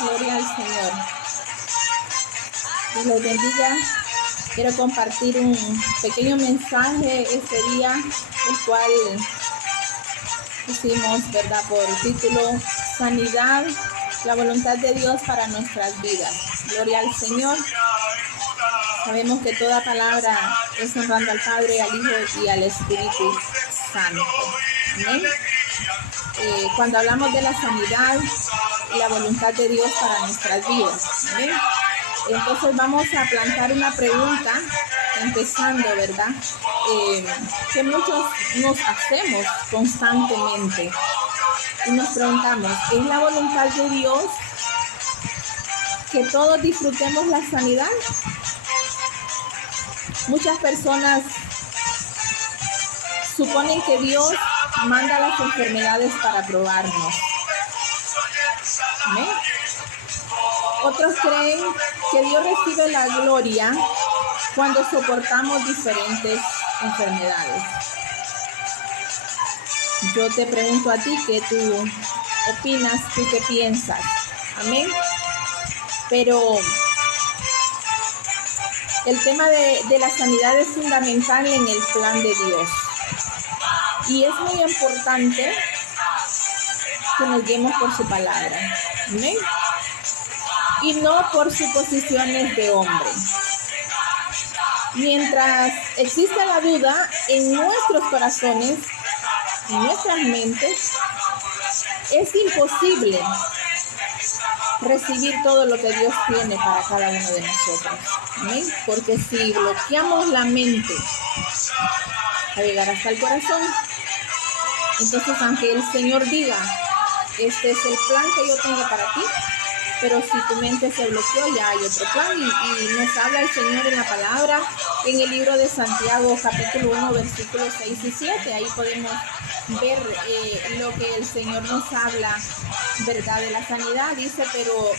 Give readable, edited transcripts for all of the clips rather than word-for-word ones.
Gloria al Señor. Dios los bendiga. Quiero compartir un pequeño mensaje este día, el cual pusimos, ¿verdad?, por título Sanidad, la voluntad de Dios para nuestras vidas. Gloria al Señor. Sabemos que toda palabra es honrando al Padre, al Hijo y al Espíritu Santo. Amén. Cuando hablamos de la sanidad y la voluntad de Dios para nuestras vidas. Amén. Entonces vamos a plantear una pregunta, empezando, ¿verdad? Que muchos nos hacemos constantemente. Y nos preguntamos, ¿es la voluntad de Dios que todos disfrutemos la sanidad? Muchas personas suponen que Dios manda las enfermedades para probarnos. ¿Amén? Otros creen que Dios recibe la gloria cuando soportamos diferentes enfermedades. Yo te pregunto a ti, ¿qué tú opinas? ¿Tú qué piensas? Amén. Pero el tema de la sanidad es fundamental en el plan de Dios. Y es muy importante que nos guiemos por su palabra. Amén. Y no por suposiciones de hombre. Mientras exista la duda en nuestros corazones, en nuestras mentes, es imposible recibir todo lo que Dios tiene para cada uno de nosotros. ¿Amén? Porque si bloqueamos la mente a llegar hasta el corazón, entonces aunque el Señor diga, este es el plan que yo tengo para ti, pero si tu mente se bloqueó, ya hay otro plan. Y nos habla el Señor en la palabra, en el libro de Santiago, capítulo 1, versículos 6 y 7. Ahí podemos ver lo que el Señor nos habla, ¿verdad?, de la sanidad. Dice,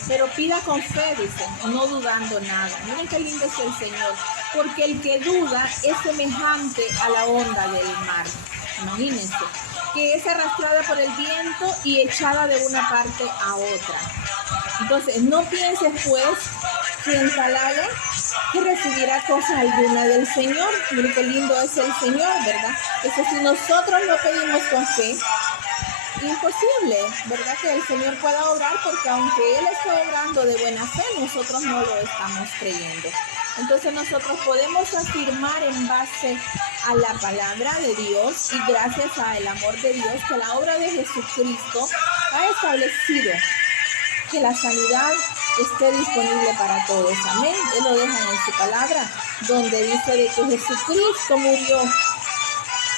pero pida con fe, dice, no dudando nada. Miren qué lindo es el Señor, porque el que duda es semejante a la onda del mar. Imagínense, que es arrastrada por el viento y echada de una parte a otra. Entonces, no pienses pues quien tal haga que recibirá cosa alguna del Señor. Miren qué lindo es el Señor, ¿verdad? Eso si nosotros no pedimos con fe, imposible, ¿verdad?, que el Señor pueda obrar, porque aunque Él esté obrando de buena fe, nosotros no lo estamos creyendo. Entonces nosotros podemos afirmar en base a la palabra de Dios y gracias al amor de Dios que la obra de Jesucristo ha establecido que la sanidad esté disponible para todos. Amén. Él lo deja en su palabra, donde dice de que Jesucristo murió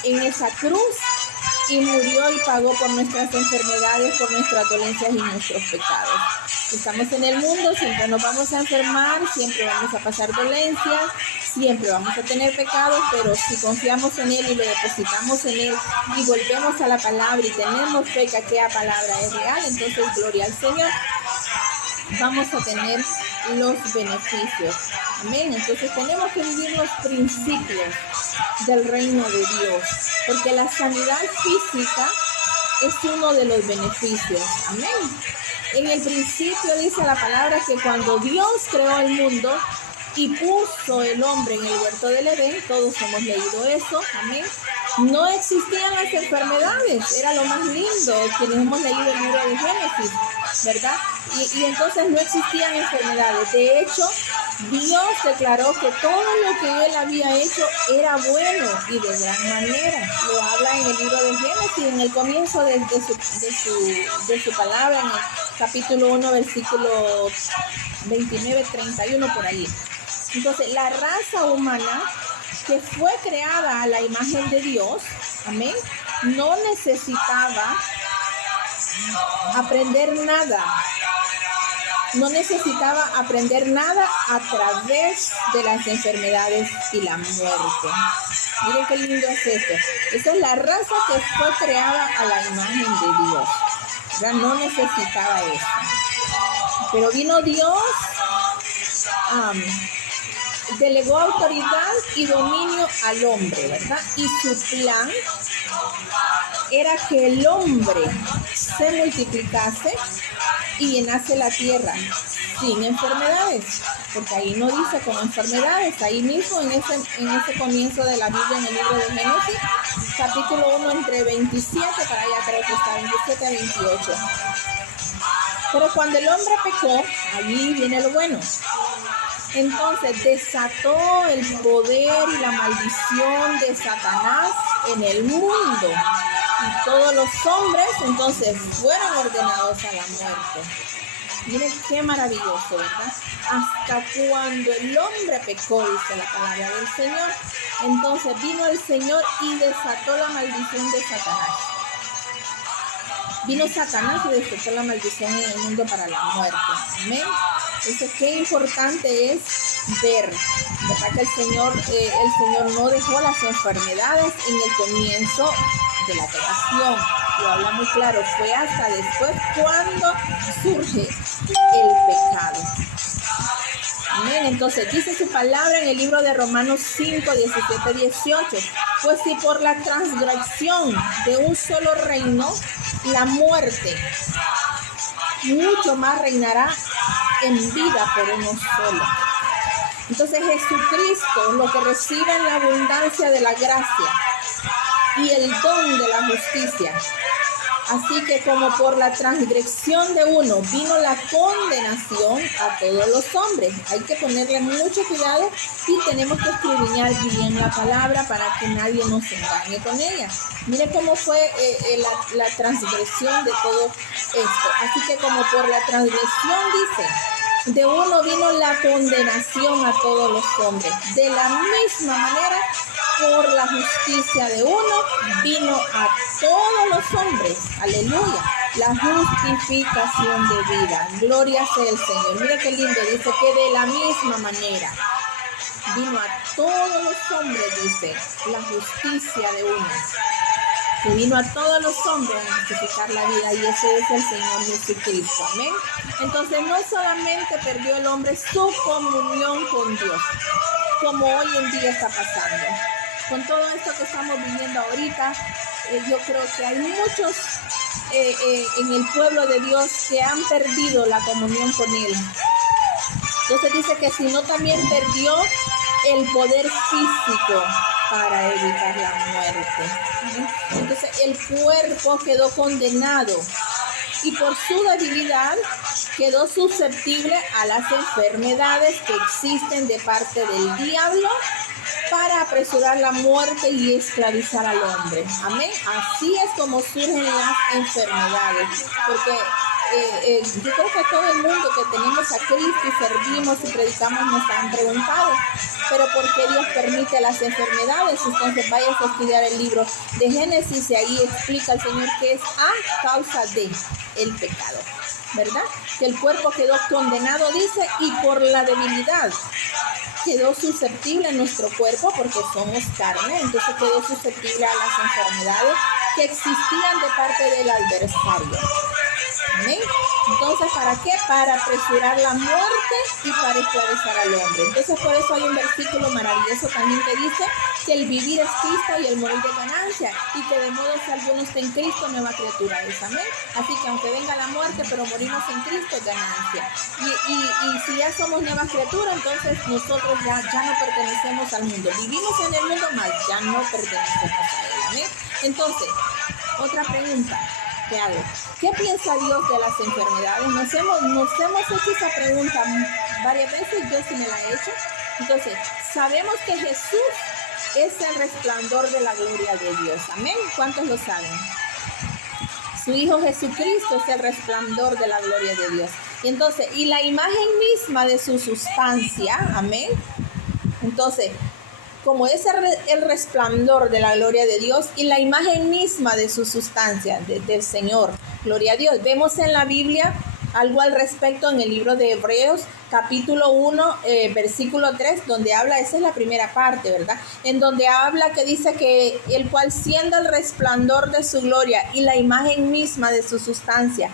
en esa cruz y murió y pagó por nuestras enfermedades, por nuestras dolencias y nuestros pecados. Estamos en el mundo, siempre nos vamos a enfermar, siempre vamos a pasar dolencias, siempre vamos a tener pecados, pero si confiamos en Él y lo depositamos en Él y volvemos a la palabra y tenemos fe que aquella palabra es real, entonces gloria al Señor, vamos a tener los beneficios. Amén. Entonces tenemos que vivir los principios del reino de Dios, porque la sanidad física es uno de los beneficios. Amén. En el principio dice la palabra que cuando Dios creó el mundo y puso el hombre en el huerto del Edén, todos hemos leído eso, amén, no existían las enfermedades, era lo más lindo, quienes hemos leído el libro de Génesis, ¿verdad? Y entonces no existían enfermedades. De hecho, Dios declaró que todo lo que Él había hecho era bueno y de gran manera. Lo habla en el libro de Génesis, en el comienzo de su palabra, en el capítulo 1, versículo 29, 31, por allí. Entonces, la raza humana que fue creada a la imagen de Dios, amén, no necesitaba aprender nada. No necesitaba aprender nada a través de las enfermedades y la muerte. Miren qué lindo es esto. Esa es la raza que fue creada a la imagen de Dios. Ya no necesitaba eso. Pero vino Dios, delegó autoridad y dominio al hombre, ¿verdad? Y su plan era que el hombre se multiplicase y llenase la tierra sin enfermedades, porque ahí no dice con enfermedades, ahí mismo en ese comienzo de la Biblia, en el libro de Génesis, capítulo 1, entre 27, para allá creo que está, 27 a 28. Pero cuando el hombre pecó, allí viene lo bueno. Entonces desató el poder y la maldición de Satanás en el mundo. Y todos los hombres entonces fueron ordenados a la muerte. Miren qué maravilloso, ¿verdad? Hasta cuando el hombre pecó, dice la palabra del Señor. Entonces vino el Señor y desató la maldición de Satanás. Vino Satanás y desató la maldición en el mundo para la muerte. Amén. Entonces, qué importante es ver, ¿verdad? Que el Señor no dejó las enfermedades en el comienzo de la creación. Lo habla muy claro. Fue hasta después cuando surge el pecado. Amén. Entonces dice su palabra en el libro de Romanos 5, 17, 18. Pues si por la transgresión de un solo reino, la muerte, mucho más reinará en vida por uno solo. Entonces Jesucristo, lo que recibe en la abundancia de la gracia y el don de la justicia. Así que como por la transgresión de uno vino la condenación a todos los hombres. Hay que ponerle mucho cuidado y tenemos que escudriñar bien la palabra para que nadie nos engañe con ella. Mire cómo fue la transgresión de todo esto. Así que como por la transgresión, dice, de uno vino la condenación a todos los hombres. De la misma manera, por la justicia de uno vino a todos los hombres, aleluya, la justificación de vida. Gloria sea el Señor. Mira qué lindo, dice que de la misma manera vino a todos los hombres, dice, la justicia de uno, que vino a todos los hombres a justificar la vida, y ese es el Señor Jesucristo. Amén. Entonces no solamente perdió el hombre su comunión con Dios, como hoy en día está pasando. Con todo esto que estamos viviendo ahorita, yo creo que hay muchos en el pueblo de Dios que han perdido la comunión con Él. Entonces dice que si no, también perdió el poder físico para evitar la muerte. Entonces el cuerpo quedó condenado y por su debilidad quedó susceptible a las enfermedades que existen de parte del diablo para apresurar la muerte y esclavizar al hombre. Amén. Así es como surgen las enfermedades, porque yo creo que todo el mundo que tenemos a Cristo y servimos y predicamos nos han preguntado, pero ¿por qué Dios permite las enfermedades? Entonces vayas a estudiar el libro de Génesis y ahí explica el Señor que es a causa de el pecado, ¿verdad? Que el cuerpo quedó condenado, dice, y por la debilidad quedó susceptible nuestro cuerpo, porque somos carne, entonces quedó susceptible a las enfermedades que existían de parte del adversario. Amén. Entonces, ¿para qué? Para apresurar la muerte y para esclavizar al hombre. Entonces, por eso hay un versículo maravilloso también que dice que el vivir es Cristo y el morir de ganancia, y que de modo si alguno está en Cristo, nueva criatura es. Amén. Así que aunque venga la muerte, pero morimos en Cristo es ganancia. Y si ya somos nueva criatura, entonces nosotros ya no pertenecemos al mundo. Vivimos en el mundo, mas ya no pertenecemos a él. Amén. Entonces, otra pregunta que hago: ¿qué piensa Dios de las enfermedades? Nos hemos hecho esa pregunta varias veces, yo sí me la he hecho. Entonces, sabemos que Jesús es el resplandor de la gloria de Dios. Amén. ¿Cuántos lo saben? Su Hijo Jesucristo es el resplandor de la gloria de Dios. Y entonces, y la imagen misma de su sustancia, amén. Entonces, como es el resplandor de la gloria de Dios y la imagen misma de su sustancia, del Señor, gloria a Dios. Vemos en la Biblia algo al respecto en el libro de Hebreos, capítulo 1, versículo 3, donde habla, esa es la primera parte, ¿verdad? En donde habla que dice que el cual siendo el resplandor de su gloria y la imagen misma de su sustancia,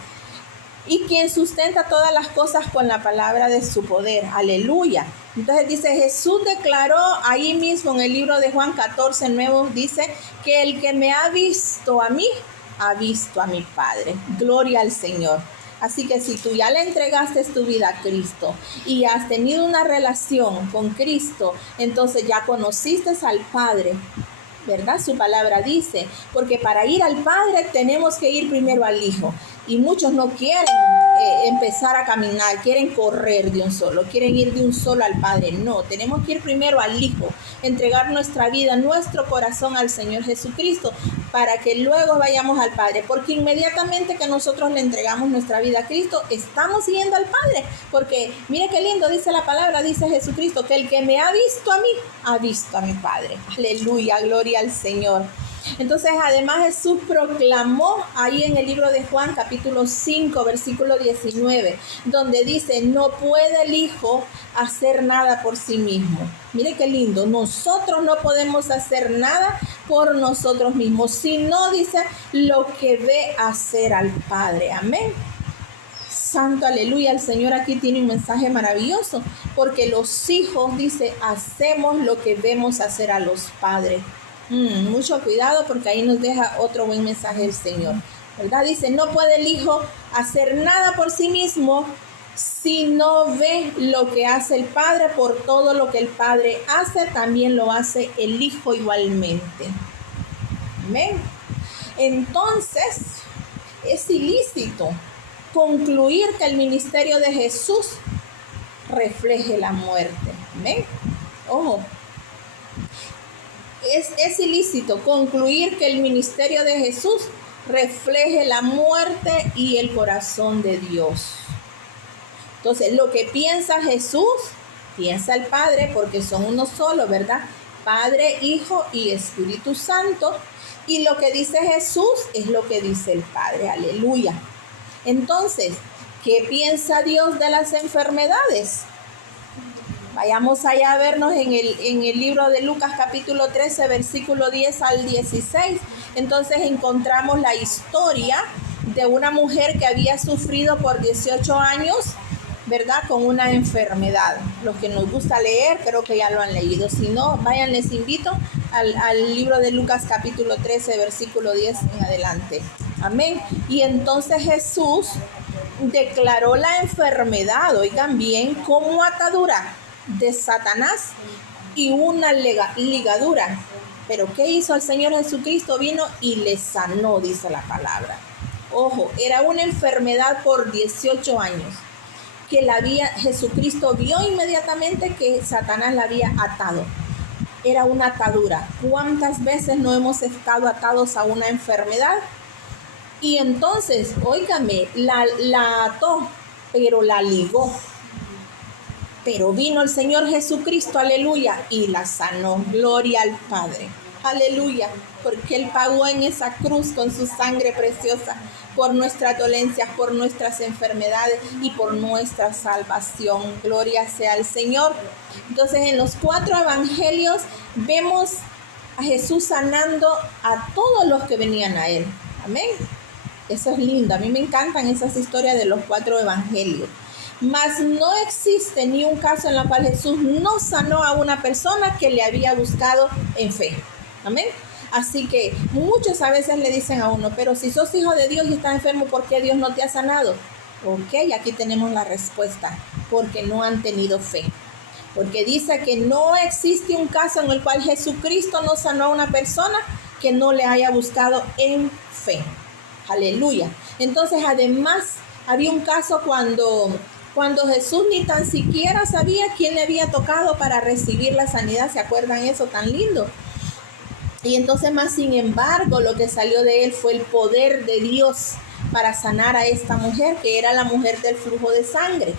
y quien sustenta todas las cosas con la palabra de su poder. Aleluya. Entonces dice, Jesús declaró ahí mismo en el libro de Juan 14, 9, dice que el que me ha visto a mí, ha visto a mi Padre. Gloria al Señor. Así que si tú ya le entregaste tu vida a Cristo y has tenido una relación con Cristo, entonces ya conociste al Padre, ¿verdad? Su palabra dice, porque para ir al Padre tenemos que ir primero al Hijo. Y muchos no quieren empezar a caminar, quieren correr de un solo, quieren ir de un solo al Padre. No, tenemos que ir primero al Hijo, entregar nuestra vida, nuestro corazón al Señor Jesucristo, para que luego vayamos al Padre. Porque inmediatamente que nosotros le entregamos nuestra vida a Cristo, estamos yendo al Padre. Porque mire qué lindo dice la palabra, dice Jesucristo, que el que me ha visto a mí, ha visto a mi Padre. Aleluya, gloria al Señor. Entonces, además Jesús proclamó ahí en el libro de Juan, capítulo 5, versículo 19, donde dice, no puede el Hijo hacer nada por sí mismo. Mire qué lindo, nosotros no podemos hacer nada por nosotros mismos, sino, dice, lo que ve hacer al Padre. Amén. Santo, aleluya, el Señor aquí tiene un mensaje maravilloso, porque los hijos, dice, hacemos lo que vemos hacer a los padres. Mucho cuidado, porque ahí nos deja otro buen mensaje el Señor, ¿verdad? Dice, no puede el Hijo hacer nada por sí mismo si no ve lo que hace el Padre, por todo lo que el Padre hace, también lo hace el Hijo igualmente. Amén. Entonces, es ilícito concluir que el ministerio de Jesús refleje la muerte. Amén. Ojo. Es ilícito concluir que el ministerio de Jesús refleje la muerte y el corazón de Dios. Entonces, lo que piensa Jesús, piensa el Padre, porque son uno solo, ¿verdad? Padre, Hijo y Espíritu Santo. Y lo que dice Jesús es lo que dice el Padre. Aleluya. Entonces, ¿qué piensa Dios de las enfermedades? Vayamos allá a vernos en el libro de Lucas capítulo 13, versículo 10 al 16. Entonces encontramos la historia de una mujer que había sufrido por 18 años, ¿verdad? Con una enfermedad. Los que nos gusta leer, creo que ya lo han leído. Si no, vayan, les invito al libro de Lucas capítulo 13, versículo 10 en adelante. Amén. Y entonces Jesús declaró la enfermedad, oigan bien, como atadura de Satanás y una ligadura. Pero ¿qué hizo el Señor Jesucristo? Vino y le sanó, dice la palabra. Ojo, era una enfermedad por 18 años que Jesucristo vio inmediatamente que Satanás la había atado. Era una atadura. ¿Cuántas veces no hemos estado atados a una enfermedad? Y entonces, óigame, la ató, pero la ligó. Pero vino el Señor Jesucristo, aleluya, y la sanó. Gloria al Padre, aleluya, porque Él pagó en esa cruz con su sangre preciosa por nuestras dolencias, por nuestras enfermedades y por nuestra salvación. Gloria sea al Señor. Entonces, en los 4 evangelios vemos a Jesús sanando a todos los que venían a Él. Amén. Eso es lindo. A mí me encantan esas historias de los 4 evangelios. Mas no existe ni un caso en el cual Jesús no sanó a una persona que le había buscado en fe. Amén. Así que muchos a veces le dicen a uno, pero si sos hijo de Dios y estás enfermo, ¿por qué Dios no te ha sanado? Ok, aquí tenemos la respuesta. Porque no han tenido fe. Porque dice que no existe un caso en el cual Jesucristo no sanó a una persona que no le haya buscado en fe. Aleluya. Entonces, además, había un caso cuando Jesús ni tan siquiera sabía quién le había tocado para recibir la sanidad. ¿Se acuerdan eso tan lindo? Y entonces, más sin embargo, lo que salió de él fue el poder de Dios para sanar a esta mujer, que era la mujer del flujo de sangre.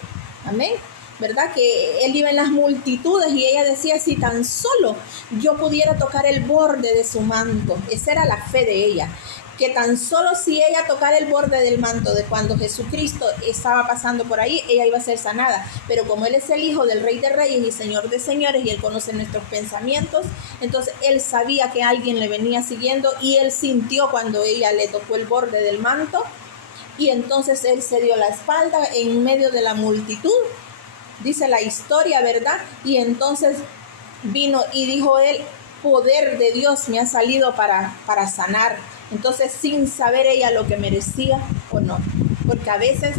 Amén. ¿Verdad? Que él iba en las multitudes y ella decía, si tan solo yo pudiera tocar el borde de su manto. Esa era la fe de ella. Que tan solo si ella tocara el borde del manto de cuando Jesucristo estaba pasando por ahí, ella iba a ser sanada. Pero como Él es el Hijo del Rey de Reyes y Señor de Señores, y Él conoce nuestros pensamientos, entonces Él sabía que alguien le venía siguiendo, y Él sintió cuando ella le tocó el borde del manto, y entonces Él se dio la espalda en medio de la multitud, dice la historia, ¿verdad? Y entonces vino y dijo Él, poder de Dios me ha salido para sanar. Entonces, sin saber ella lo que merecía o no. porque a veces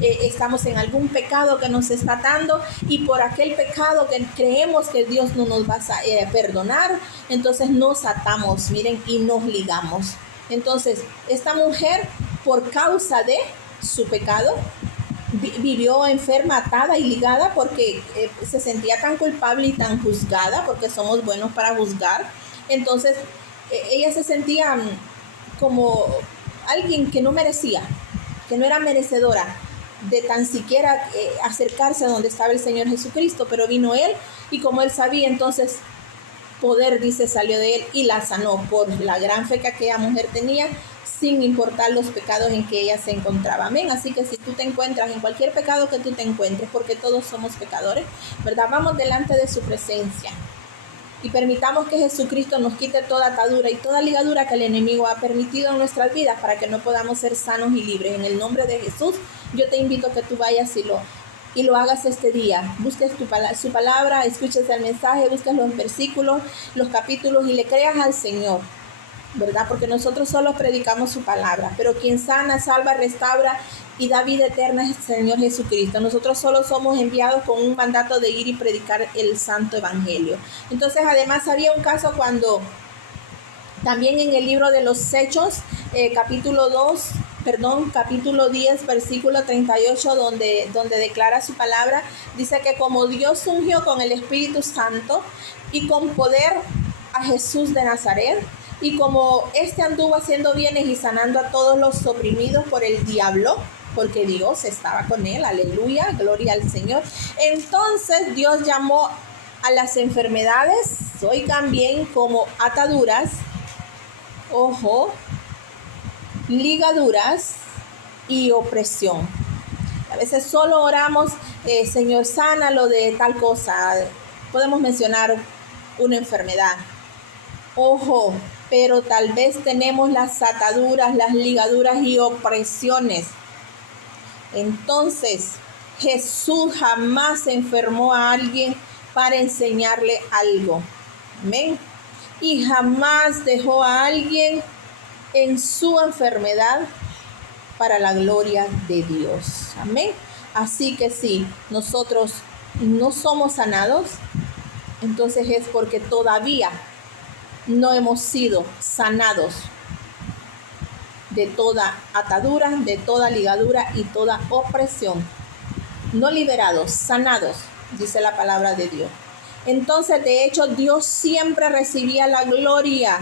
estamos en algún pecado que nos está atando y por aquel pecado que creemos que Dios no nos va a perdonar, entonces nos atamos, miren, y nos ligamos. Entonces, esta mujer, por causa de su pecado, vivió enferma, atada y ligada porque se sentía tan culpable y tan juzgada, porque somos buenos para juzgar. Entonces, ella se sentía como alguien que no merecía, que no era merecedora de tan siquiera acercarse a donde estaba el Señor Jesucristo, pero vino Él y como Él sabía, entonces poder, dice, salió de Él y la sanó por la gran fe que aquella mujer tenía, sin importar los pecados en que ella se encontraba. Amén. Así que si tú te encuentras en cualquier pecado que tú te encuentres, porque todos somos pecadores, ¿verdad? Vamos delante de su presencia y permitamos que Jesucristo nos quite toda atadura y toda ligadura que el enemigo ha permitido en nuestras vidas para que no podamos ser sanos y libres. En el nombre de Jesús, yo te invito a que tú vayas y lo hagas este día. Busques su palabra, escuches el mensaje, busques los versículos, los capítulos y le creas al Señor, ¿verdad? Porque nosotros solo predicamos su palabra, pero quien sana, salva, restaura y da vida eterna es el Señor Jesucristo. Nosotros solo somos enviados con un mandato de ir y predicar el santo evangelio. Entonces, además, había un caso cuando también en el libro de los Hechos, capítulo 10, versículo 38, donde declara su palabra, dice que como Dios ungió con el Espíritu Santo y con poder a Jesús de Nazaret, y como anduvo haciendo bienes y sanando a todos los oprimidos por el diablo, porque Dios estaba con él, aleluya, gloria al Señor. Entonces Dios llamó a las enfermedades, oigan bien, como ataduras, ojo, ligaduras y opresión. A veces solo oramos, Señor, sánalo de tal cosa. Podemos mencionar una enfermedad. Ojo, pero tal vez tenemos las ataduras, las ligaduras y opresiones. Entonces, Jesús jamás enfermó a alguien para enseñarle algo. Amén. Y jamás dejó a alguien en su enfermedad para la gloria de Dios. Amén. Así que si nosotros no somos sanados, entonces es porque todavía no hemos sido sanados de toda atadura, de toda ligadura y toda opresión. No liberados, sanados, dice la palabra de Dios. Entonces, de hecho, Dios siempre recibía la gloria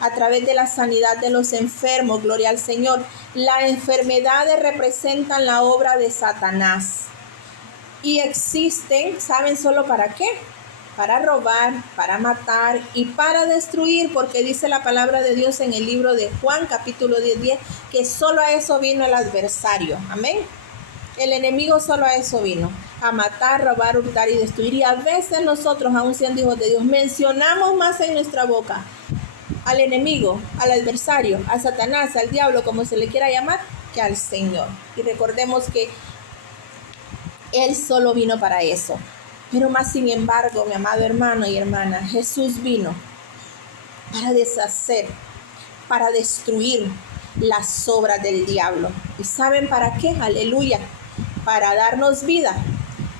a través de la sanidad de los enfermos. Gloria al Señor. Las enfermedades representan la obra de Satanás y existen, ¿saben solo para qué? Para robar, para matar y para destruir, porque dice la palabra de Dios en el libro de Juan, capítulo 10, que solo a eso vino el adversario. Amén. El enemigo solo a eso vino, a matar, robar, hurtar y destruir. Y a veces nosotros, aun siendo hijos de Dios, mencionamos más en nuestra boca al enemigo, al adversario, a Satanás, al diablo, como se le quiera llamar, que al Señor. Y recordemos que Él solo vino para eso. Pero más sin embargo, mi amado hermano y hermana, Jesús vino para deshacer, para destruir las obras del diablo. ¿Y saben para qué? Aleluya. Para darnos vida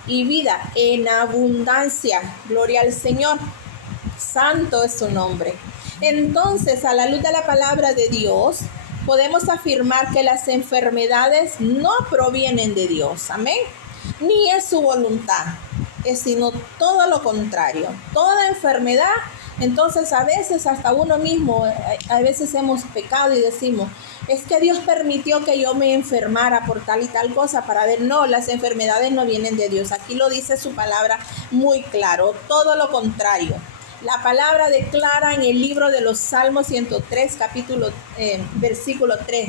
y vida en abundancia. Gloria al Señor. Santo es su nombre. Entonces, a la luz de la palabra de Dios, podemos afirmar que las enfermedades no provienen de Dios. Amén. Ni es su voluntad, es sino todo lo contrario. Toda enfermedad, entonces a veces hasta uno mismo, a veces hemos pecado y decimos, es que Dios permitió que yo me enfermara por tal y tal cosa para ver. No, las enfermedades no vienen de Dios. Aquí lo dice su palabra muy claro, todo lo contrario. La palabra declara en el libro de los Salmos 103, versículo 3,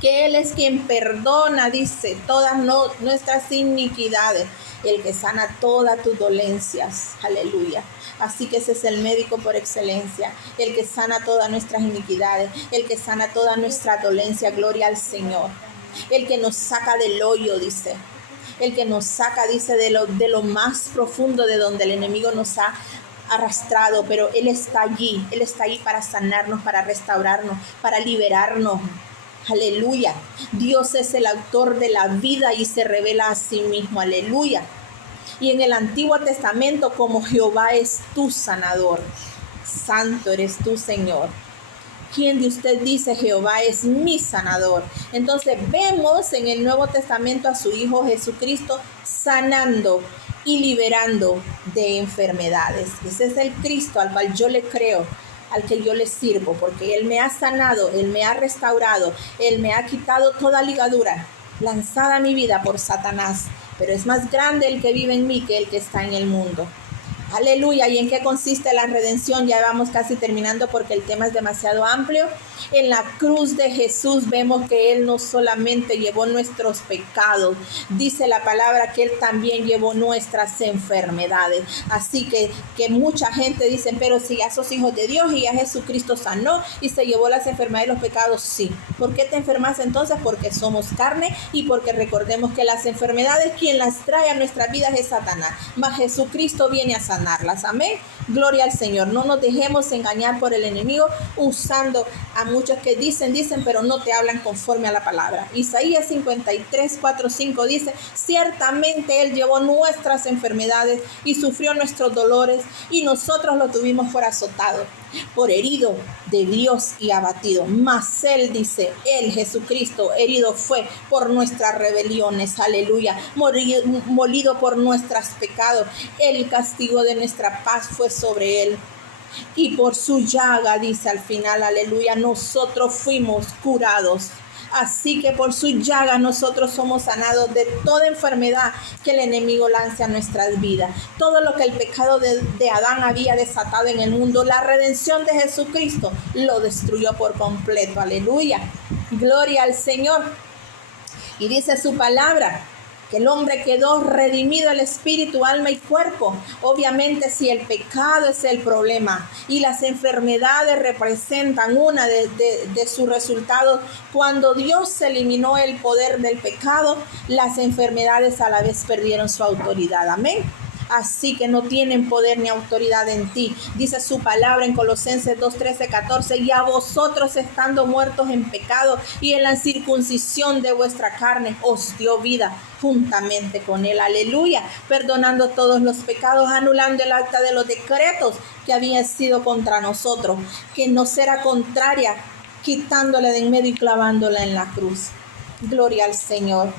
que Él es quien perdona, dice, todas nuestras iniquidades, el que sana todas tus dolencias. Aleluya. Así que ese es el médico por excelencia, el que sana todas nuestras iniquidades, el que sana toda nuestra dolencia. Gloria al Señor. El que nos saca del hoyo, dice. El que nos saca, dice, de lo más profundo de donde el enemigo nos ha arrastrado, pero Él está allí para sanarnos, para restaurarnos, para liberarnos. Aleluya. Dios es el autor de la vida y se revela a sí mismo. Aleluya. Y en el Antiguo Testamento, como Jehová es tu sanador. Santo eres tú, Señor. ¿Quién de usted dice Jehová es mi sanador? Entonces vemos en el Nuevo Testamento a su Hijo Jesucristo sanando y liberando de enfermedades. Ese es el Cristo al cual yo le creo, al que yo le sirvo, porque Él me ha sanado, Él me ha restaurado, Él me ha quitado toda ligadura lanzada a mi vida por Satanás. Pero es más grande el que vive en mí que el que está en el mundo. Aleluya. ¿Y en qué consiste la redención? Ya vamos casi terminando porque el tema es demasiado amplio. En la cruz de Jesús vemos que Él no solamente llevó nuestros pecados, dice la palabra que Él también llevó nuestras enfermedades. Así que mucha gente dice, pero si ya sos hijos de Dios y ya Jesucristo sanó y se llevó las enfermedades y los pecados, sí. ¿Por qué te enfermas entonces? Porque somos carne y porque recordemos que las enfermedades quien las trae a nuestras vidas es Satanás, mas Jesucristo viene a sanarlas. Amén. Gloria al Señor. No nos dejemos engañar por el enemigo usando a muchos que dicen, pero no te hablan conforme a la palabra. Isaías 53, 4, 5 dice, ciertamente Él llevó nuestras enfermedades y sufrió nuestros dolores y nosotros lo tuvimos por azotado, por herido de Dios y abatido. Mas Él dice, Él, Jesucristo, herido fue por nuestras rebeliones, aleluya, molido por nuestros pecados. El castigo de nuestra paz fue sobre Él. Y por su llaga, dice al final, aleluya, nosotros fuimos curados. Así que por su llaga nosotros somos sanados de toda enfermedad que el enemigo lance a nuestras vidas. Todo lo que el pecado de Adán había desatado en el mundo, la redención de Jesucristo lo destruyó por completo. Aleluya. Gloria al Señor. Y dice su palabra que el hombre quedó redimido el espíritu, alma y cuerpo. Obviamente, si el pecado es el problema y las enfermedades representan una de sus resultados, cuando Dios eliminó el poder del pecado, las enfermedades a la vez perdieron su autoridad. Amén. Así que no tienen poder ni autoridad en ti. Dice su palabra en Colosenses 2, 13, 14, y a vosotros estando muertos en pecado y en la circuncisión de vuestra carne os dio vida juntamente con Él. Aleluya. Perdonando todos los pecados, anulando el acta de los decretos que habían sido contra nosotros, que nos era contraria, quitándola de en medio y clavándola en la cruz. Gloria al Señor.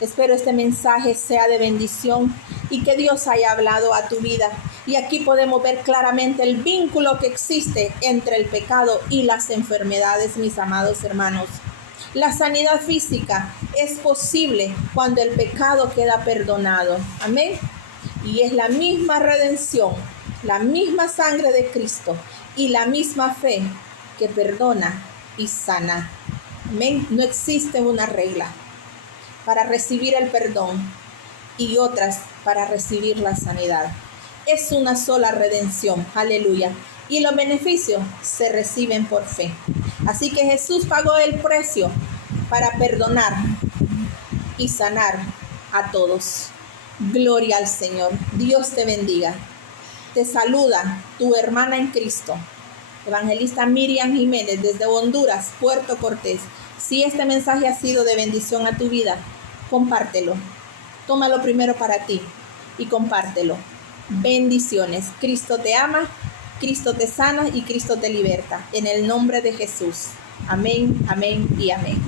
Espero este mensaje sea de bendición y que Dios haya hablado a tu vida. Y aquí podemos ver claramente el vínculo que existe entre el pecado y las enfermedades, mis amados hermanos. La sanidad física es posible cuando el pecado queda perdonado. Amén. Y es la misma redención, la misma sangre de Cristo y la misma fe que perdona y sana. Amén. No existe una regla para recibir el perdón y otras para recibir la sanidad. Es una sola redención, aleluya, y los beneficios se reciben por fe. Así que Jesús pagó el precio para perdonar y sanar a todos. Gloria al Señor. Dios te bendiga. Te saluda tu hermana en Cristo, evangelista Miriam Jiménez, desde Honduras, Puerto Cortés. Si este mensaje ha sido de bendición a tu vida, compártelo. Tómalo primero para ti y compártelo. Bendiciones. Cristo te ama, Cristo te sana y Cristo te liberta. En el nombre de Jesús. Amén, amén y amén.